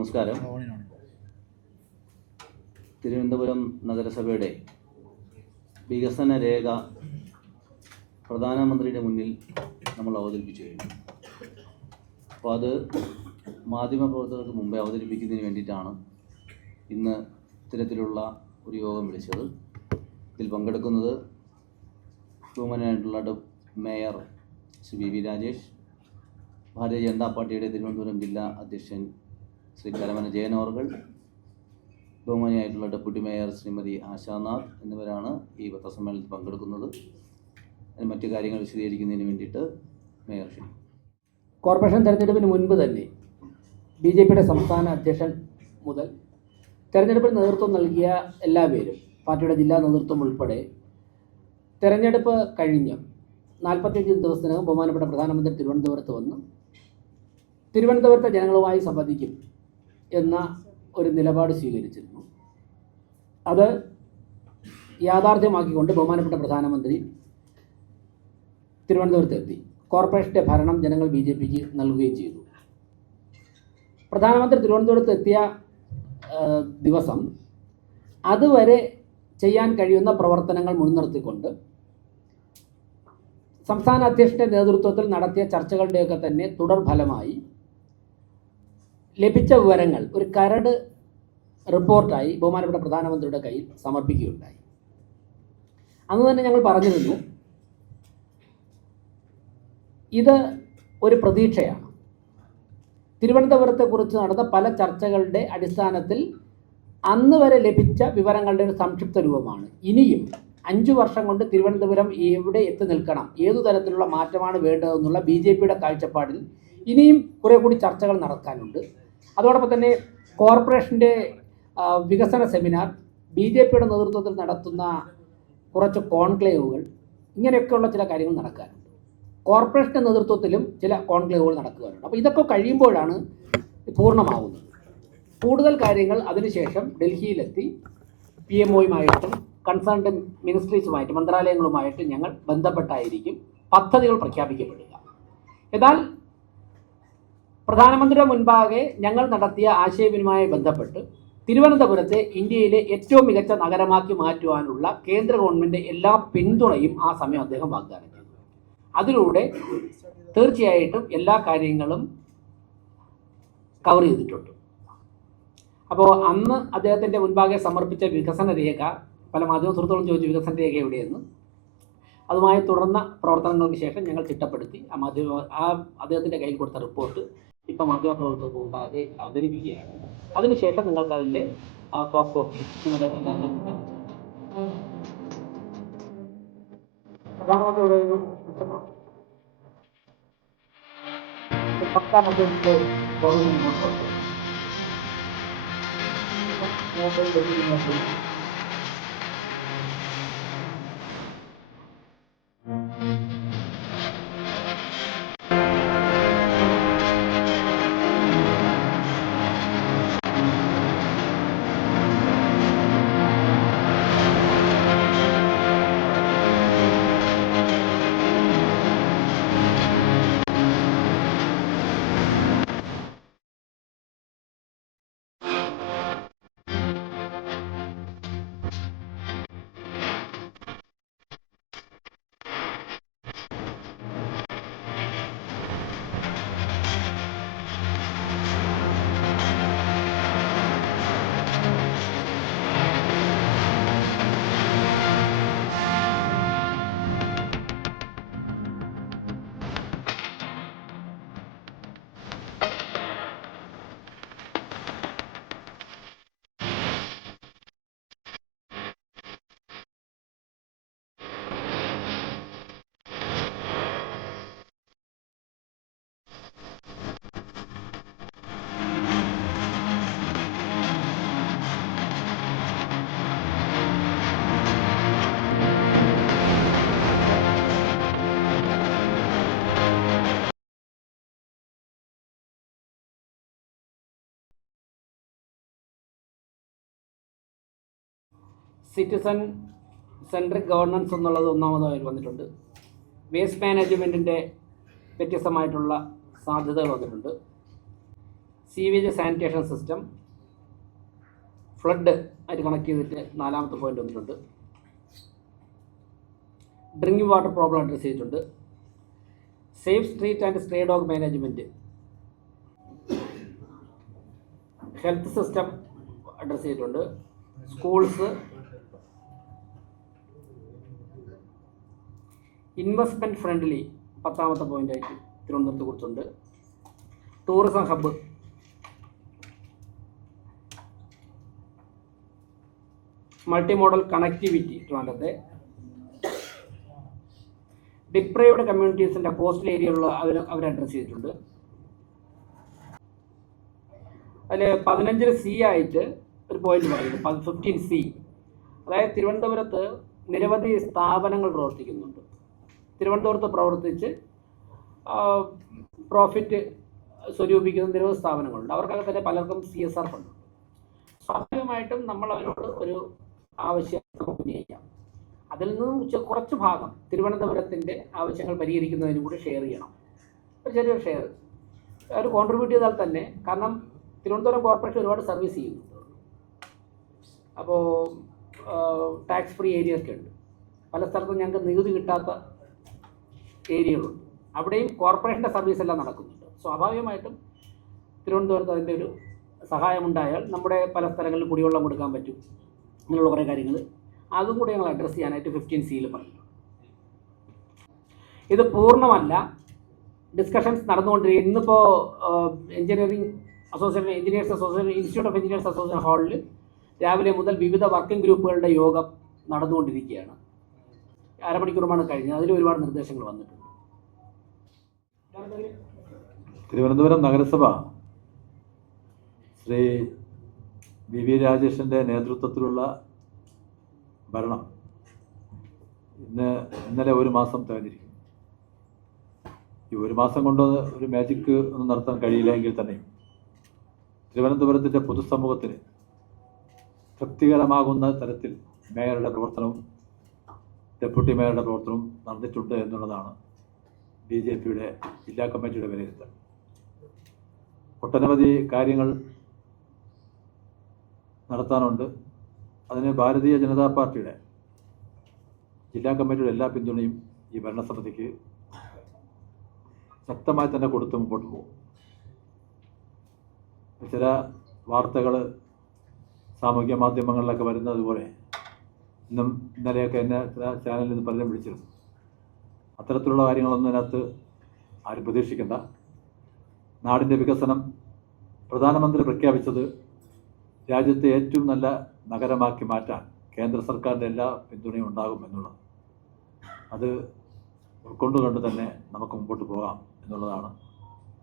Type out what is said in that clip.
നമസ്കാരം. തിരുവനന്തപുരം നഗരസഭയുടെ വികസന രേഖ പ്രധാനമന്ത്രിയുടെ മുന്നിൽ നമ്മൾ അവതരിപ്പിച്ചു കഴിഞ്ഞു. അപ്പോൾ അത് മാധ്യമപ്രവർത്തകർക്ക് മുമ്പേ അവതരിപ്പിക്കുന്നതിന് വേണ്ടിയിട്ടാണ് ഇന്ന് ഇത്തരത്തിലുള്ള ഒരു യോഗം വിളിച്ചത്. ഇതിൽ പങ്കെടുക്കുന്നത് ബഹുമാനായിട്ടുള്ള mayor Shri V V Rajesh, Bharatiya Janata പാർട്ടിയുടെ തിരുവനന്തപുരം ജില്ലാ അധ്യക്ഷൻ ശ്രീ കരമന ജയൻ അവർകൾ, ബഹുമാനിയായിട്ടുള്ള ഡെപ്യൂട്ടി മേയർ ശ്രീമതി ആശാനാഥ് എന്നിവരാണ് ഈ പത്രസമ്മേളനത്തിൽ പങ്കെടുക്കുന്നത്. അതിന് മറ്റു കാര്യങ്ങൾ വിശദീകരിക്കുന്നതിന് വേണ്ടിയിട്ട് മേയർ ക്ഷണിക്കും. കോർപ്പറേഷൻ തെരഞ്ഞെടുപ്പിന് മുൻപ് തന്നെ BJPയുടെ സംസ്ഥാന അധ്യക്ഷൻ മുതൽ തെരഞ്ഞെടുപ്പിൽ നേതൃത്വം നൽകിയ എല്ലാവരും, പാർട്ടിയുടെ ജില്ലാ നേതൃത്വം ഉൾപ്പെടെ, തെരഞ്ഞെടുപ്പ് കഴിഞ്ഞ് 45 ദിവസത്തിനകം ബഹുമാനപ്പെട്ട പ്രധാനമന്ത്രി തിരുവനന്തപുരത്ത് വന്ന് തിരുവനന്തപുരത്തെ ജനങ്ങളുമായി സംവദിക്കും എന്ന ഒരു നിലപാട് സ്വീകരിച്ചിരുന്നു. അത് യാഥാർത്ഥ്യമാക്കിക്കൊണ്ട് ബഹുമാനപ്പെട്ട പ്രധാനമന്ത്രി തിരുവനന്തപുരത്തെത്തി കോർപ്പറേഷൻ്റെ ഭരണം ജനങ്ങൾ BJPക്ക് നൽകുകയും ചെയ്തു. പ്രധാനമന്ത്രി തിരുവനന്തപുരത്ത് എത്തിയ ദിവസം അതുവരെ ചെയ്യാൻ കഴിയുന്ന പ്രവർത്തനങ്ങൾ മുൻനിർത്തിക്കൊണ്ട് സംസ്ഥാന അധ്യക്ഷൻ്റെ നേതൃത്വത്തിൽ നടത്തിയ ചർച്ചകളുടെയൊക്കെ തന്നെ തുടർ ഫലമായി ലഭിച്ച വിവരങ്ങൾ ഒരു കരട് റിപ്പോർട്ടായി ബഹുമാനപ്പെട്ട പ്രധാനമന്ത്രിയുടെ കയ്യിൽ സമർപ്പിക്കുകയുണ്ടായി. അന്ന് തന്നെ ഞങ്ങൾ പറഞ്ഞിരുന്നു, ഇത് ഒരു പ്രതീക്ഷയാണ്. തിരുവനന്തപുരത്തെക്കുറിച്ച് നടന്ന പല ചർച്ചകളുടെ അടിസ്ഥാനത്തിൽ അന്ന് വരെ ലഭിച്ച വിവരങ്ങളുടെ ഒരു സംക്ഷിപ്ത രൂപമാണ്. ഇനിയും 5 വർഷം കൊണ്ട് തിരുവനന്തപുരം എവിടെ എത്തി നിൽക്കണം, ഏതു തരത്തിലുള്ള മാറ്റമാണ് വേണ്ടതെന്നുള്ള BJPയുടെ കാഴ്ചപ്പാടിൽ ഇനിയും കുറേ കൂടി ചർച്ചകൾ നടക്കാനുണ്ട്. അതോടൊപ്പം തന്നെ കോർപ്പറേഷൻ്റെ വികസന സെമിനാർ, BJPയുടെ നേതൃത്വത്തിൽ നടത്തുന്ന കുറച്ച് കോൺക്ലേവുകൾ, ഇങ്ങനെയൊക്കെയുള്ള ചില കാര്യങ്ങൾ നടക്കാനുണ്ട്. കോർപ്പറേഷൻ്റെ നേതൃത്വത്തിലും ചില കോൺക്ലേവുകൾ നടക്കുകയാണ്. അപ്പോൾ ഇതൊക്കെ കഴിയുമ്പോഴാണ് പൂർണ്ണമാവുന്നത്. കൂടുതൽ കാര്യങ്ങൾ അതിനുശേഷം ഡൽഹിയിലെത്തി PMOയുമായിട്ടും കൺസേൺഡ് മിനിസ്ട്രീസുമായിട്ട്, മന്ത്രാലയങ്ങളുമായിട്ട് ഞങ്ങൾ ബന്ധപ്പെട്ടായിരിക്കും പദ്ധതികൾ പ്രഖ്യാപിക്കപ്പെടുക. എന്നാൽ പ്രധാനമന്ത്രിയുടെ മുൻപാകെ ഞങ്ങൾ നടത്തിയ ആശയവിനിമയവുമായി ബന്ധപ്പെട്ട് തിരുവനന്തപുരത്തെ ഇന്ത്യയിലെ ഏറ്റവും മികച്ച നഗരമാക്കി മാറ്റുവാനുള്ള കേന്ദ്ര ഗവൺമെൻറ് എല്ലാ പിന്തുണയും ആ സമയം അദ്ദേഹം വാഗ്ദാനം ചെയ്തു. അതിലൂടെ തീർച്ചയായിട്ടും എല്ലാ കാര്യങ്ങളും കവർ ചെയ്തിട്ടുണ്ട്. അപ്പോൾ അന്ന് അദ്ദേഹത്തിൻ്റെ മുൻപാകെ സമർപ്പിച്ച വികസന രേഖ, പല മാധ്യമ സുഹൃത്തുക്കളും ചോദിച്ചു വികസന രേഖ എവിടെയെന്ന്. അതുമായി തുടർന്ന പ്രവർത്തനങ്ങൾക്ക് ശേഷം ഞങ്ങൾ ചിട്ടപ്പെടുത്തി അദ്ദേഹത്തിൻ്റെ കയ്യിൽ കൊടുത്ത റിപ്പോർട്ട് ഇപ്പം മാധ്യമപ്രവർത്തകർക്ക് മുമ്പാകെ അവതരിപ്പിക്കുകയാണ്. അതിനുശേഷം നിങ്ങൾക്ക് അതിൻ്റെ soft copy citizen centric governance എന്നുള്ളത് ഒന്നാമതായി വന്നിട്ടുണ്ട്. വേസ്റ്റ് മാനേജ്മെൻറ്റിൻ്റെ വ്യത്യസ്തമായിട്ടുള്ള സാധ്യതകൾ വന്നിട്ടുണ്ട്. സീവേജ് സാനിറ്റേഷൻ സിസ്റ്റം, ഫ്ലഡ് ആയിട്ട് കണക്ട് ചെയ്തിട്ട് 4ാമത്തെ പോയിന്റ് വന്നിട്ടുണ്ട്. ഡ്രിങ്കിങ് വാട്ടർ പ്രോബ്ലം അഡ്രസ്സ് ചെയ്തിട്ടുണ്ട്. Safe street and stray dog management, health system address ചെയ്തിട്ടുണ്ട്. സ്കൂൾസ്, ഇൻവെസ്റ്റ്മെൻറ്റ് ഫ്രണ്ട്ലി 10ാമത്തെ പോയിൻ്റായിട്ട് തിരുവനന്തപുരത്ത് കൊടുത്തിട്ടുണ്ട്. Tourism hub, multi modal connectivity ട്രിവാൻഡ്രത്തെ. ഡിപ്രൈവ്ഡ് കമ്മ്യൂണിറ്റീസിൻ്റെ കോസ്റ്റൽ ഏരിയയിലുള്ള അവർ അഡ്രസ്സ് ചെയ്തിട്ടുണ്ട്. അതിൽ 15C ആയിട്ട് ഒരു പോയിന്റ് പറയുന്നത് 15C, അതായത് തിരുവനന്തപുരത്ത് നിരവധി സ്ഥാപനങ്ങൾ പ്രവർത്തിക്കുന്നുണ്ട്. തിരുവനന്തപുരത്ത് പ്രവർത്തിച്ച് പ്രോഫിറ്റ് സ്വരൂപിക്കുന്ന നിരവധി സ്ഥാപനങ്ങളുണ്ട്. അവർക്കൊക്കെ തന്നെ പലർക്കും CSR ഫണ്ടുണ്ട്. സ്വാഭാവികമായിട്ടും നമ്മൾ അവരോട് ഒരു ആവശ്യം നമുക്ക് ഉന്നയിക്കാം. അതിൽ നിന്നും കുറച്ച് ഭാഗം തിരുവനന്തപുരത്തിൻ്റെ ആവശ്യങ്ങൾ പരിഹരിക്കുന്നതിനും കൂടി ഷെയർ ചെയ്യണം. ഒരു ചെറിയൊരു ഷെയർ അവർ കോൺട്രിബ്യൂട്ട് ചെയ്താൽ തന്നെ, കാരണം തിരുവനന്തപുരം കോർപ്പറേഷൻ ഒരുപാട് സർവീസ് ചെയ്യുന്നുണ്ട്. അപ്പോൾ ടാക്സ് ഫ്രീ ഏരിയ ഒക്കെ ഉണ്ട്. പല സ്ഥലത്തും ഞങ്ങൾക്ക് നികുതി കിട്ടാത്ത ഏരിയകളുണ്ട്. അവിടെയും കോർപ്പറേഷൻ്റെ സർവീസ് എല്ലാം നടക്കുന്നുണ്ട്. സ്വാഭാവികമായിട്ടും തിരുവനന്തപുരത്ത് അതിൻ്റെ ഒരു സഹായമുണ്ടായാൽ നമ്മുടെ പല സ്ഥലങ്ങളിൽ കുടിവെള്ളം കൊടുക്കാൻ പറ്റും അങ്ങനെയുള്ള കുറേ കാര്യങ്ങൾ. അതും കൂടി ഞങ്ങൾ അഡ്രസ്സ് ചെയ്യാനായിട്ട് 15C പറഞ്ഞു. ഇത് പൂർണ്ണമല്ല, ഡിസ്കഷൻസ് നടന്നുകൊണ്ടിരിക്കും. ഇന്നിപ്പോൾ engineers association institute of engineers association ഹാളിൽ രാവിലെ മുതൽ വിവിധ വർക്കിംഗ് ഗ്രൂപ്പുകളുടെ യോഗം നടന്നുകൊണ്ടിരിക്കുകയാണ്. അരമണിക്കൂറുമാണ് കഴിഞ്ഞത്. അതിൽ ഒരുപാട് നിർദ്ദേശങ്ങൾ വന്നിട്ടുണ്ട്. തിരുവനന്തപുരം നഗരസഭ ശ്രീ വി രാജേഷിൻ്റെ നേതൃത്വത്തിലുള്ള ഭരണം ഇന്നലെ 1 മാസം തികഞ്ഞിരിക്കും. ഈ 1 മാസം കൊണ്ട് ഒരു മാജിക്ക് ഒന്നും നടത്താൻ കഴിയില്ല എങ്കിൽ തന്നെ തിരുവനന്തപുരത്തിൻ്റെ പൊതുസമൂഹത്തിന് തൃപ്തികരമാകുന്ന തരത്തിൽ മേയറുടെ പ്രവർത്തനവും ഡെപ്യൂട്ടി മേയറുടെ പ്രവർത്തനവും നടന്നിട്ടുണ്ട് എന്നുള്ളതാണ് BJPയുടെ ജില്ലാ കമ്മിറ്റിയുടെ വിലയിരുത്തൽ. ഒട്ടനവധി കാര്യങ്ങൾ നടത്താനുണ്ട്. അതിന് ഭാരതീയ ജനതാ പാർട്ടിയുടെ ജില്ലാ കമ്മിറ്റിയുടെ എല്ലാ പിന്തുണയും ഈ ഭരണസമിതിക്ക് ശക്തമായി തന്നെ കൊടുത്ത് മുമ്പോട്ട് പോകും. ചില വാർത്തകൾ സാമൂഹ്യ മാധ്യമങ്ങളിലൊക്കെ വരുന്നത് പോലെ ഇന്നലെയൊക്കെ എന്നെ ചില ചാനലിൽ നിന്ന് പലരും വിളിച്ചിരുന്നു. അത്തരത്തിലുള്ള കാര്യങ്ങളൊന്നും അതിനകത്ത് ആരും പ്രതീക്ഷിക്കേണ്ട. നാടിൻ്റെ വികസനം പ്രധാനമന്ത്രി പ്രഖ്യാപിച്ചത് രാജ്യത്തെ ഏറ്റവും നല്ല നഗരമാക്കി മാറ്റാൻ കേന്ദ്ര സർക്കാരിൻ്റെ എല്ലാ പിന്തുണയും ഉണ്ടാകും എന്നുള്ളത്, അത് ഉൾക്കൊണ്ടുകൊണ്ട് തന്നെ നമുക്ക് മുമ്പോട്ട് പോകാം എന്നുള്ളതാണ്